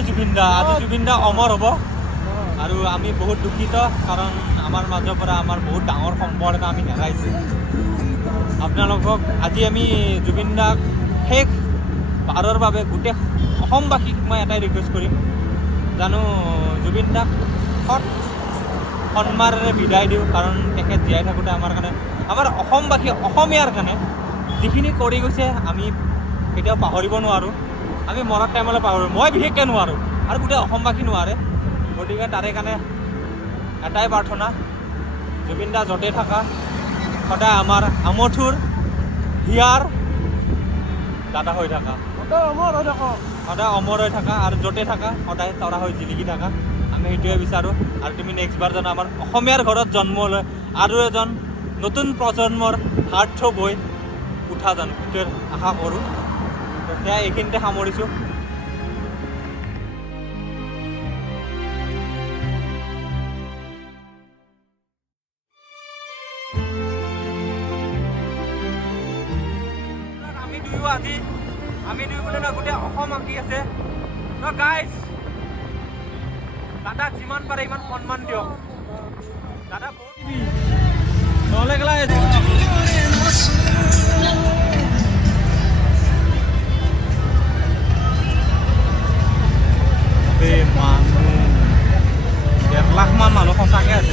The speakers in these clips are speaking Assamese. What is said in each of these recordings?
হয় জুবিন দা, আজি জুবিন দা অমৰ হ'ব। আৰু আমি বহুত দুখিত, কাৰণ আমাৰ মাজৰ পৰা আমাৰ বহুত ডাঙৰ সম্পদ এটা আমি হেৰাইছোঁ। আপোনালোকক আজি আমি জুবিন দাক শেষ বাৰৰ বাবে গোটেই অসমবাসীক মই এটাই ৰিকুৱেষ্ট কৰিম, জানো জুবিন দাক সৎ সন্মানেৰে বিদায় দিওঁ, কাৰণ তেখেত জীয়াই থাকোঁতে আমাৰ কাৰণে, আমাৰ অসমবাসী অসমীয়াৰ কাৰণে যিখিনি কৰি গৈছে আমি কেতিয়াও পাহৰিব নোৱাৰোঁ। আমি মৰাৰ টাইমলৈ পাহৰোঁ, মই বিশেষকৈ নোৱাৰোঁ আৰু গোটেই অসমবাসী নোৱাৰে। গতিকে তাৰে কাৰণে এটাই প্ৰাৰ্থনা, জুবিন দা য'তে থাকা সদায় আমাৰ আমঠুৰ হিয়াৰ দাদা হৈ থাকা, সদায় অমৰ হৈ থাকা, আৰু য'তে থাকা সদায় তৰা হৈ জিলিকি থাকা। আমি সেইটোৱে বিচাৰোঁ। আৰু তুমি নেক্সটবাৰ যেন আমাৰ অসমীয়াৰ ঘৰত জন্ম লৈ আৰু এজন নতুন প্ৰজন্মৰ হাৰ্থ বৈ উঠা যেন সেইটোৱে আশা কৰোঁ। সেয়া এইখিনিতে সামৰিছোঁ। আমি দুয়ো বোলে ন গোটেই অসম আঁকি আছে ন গাইজ। দাদাক যিমান পাৰে ইমান সন্মান দিয়ক। দাদা বহুত নহ'লে গেলা মানুহ 1 লাখ মান মানুহ সঁচাকৈ আছে।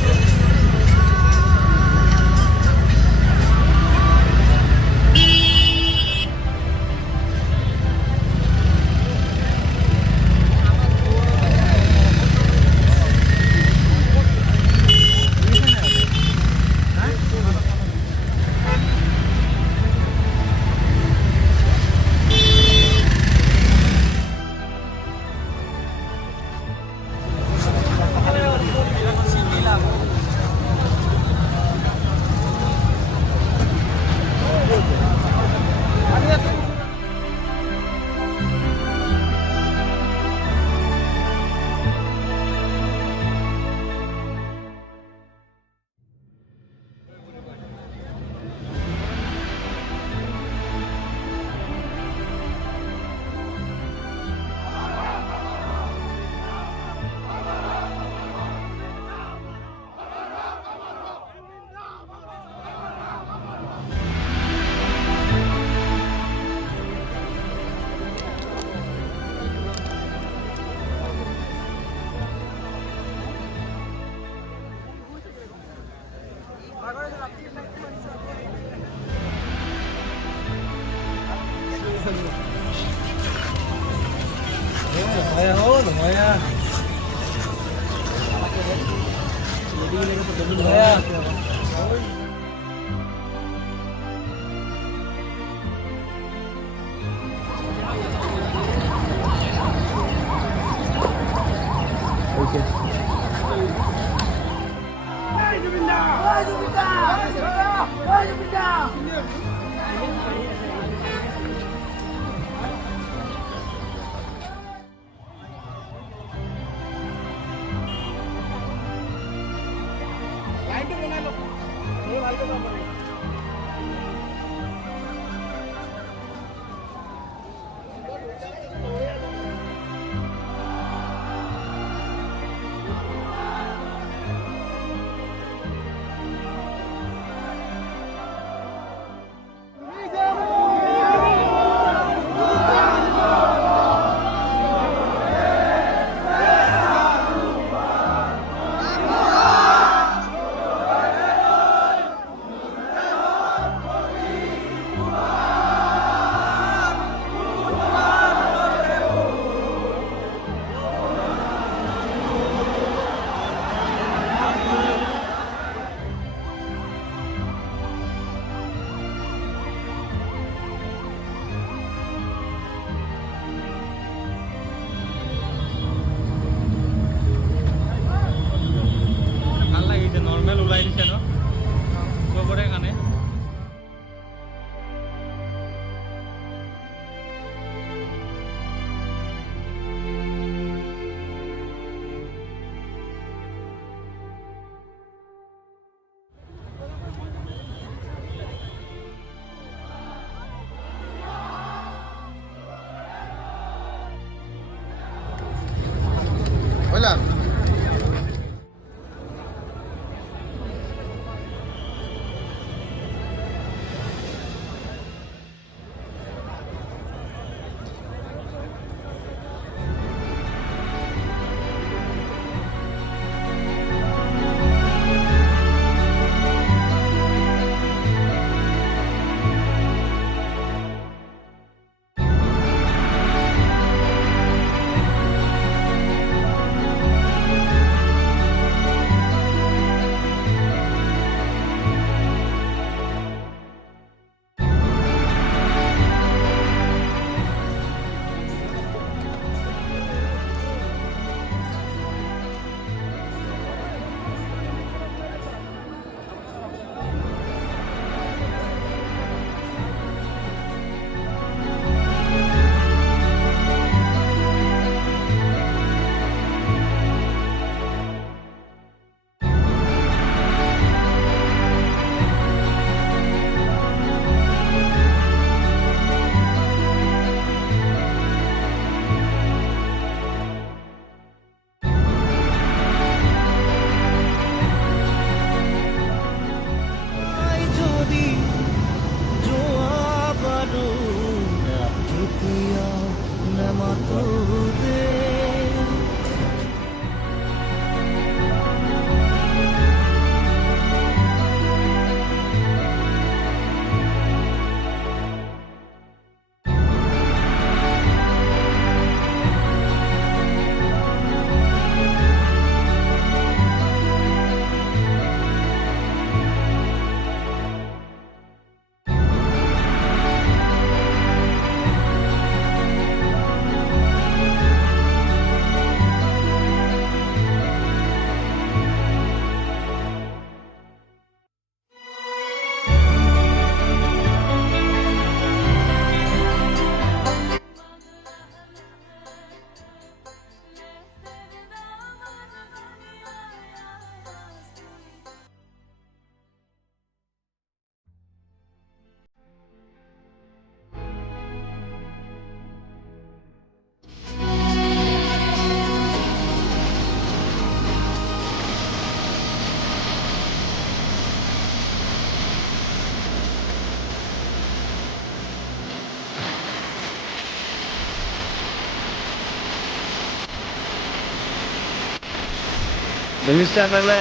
বেনিষ্টাৰ ফালে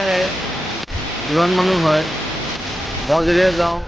যিমান মানুহ হয় মই যেতিয়া যাওঁ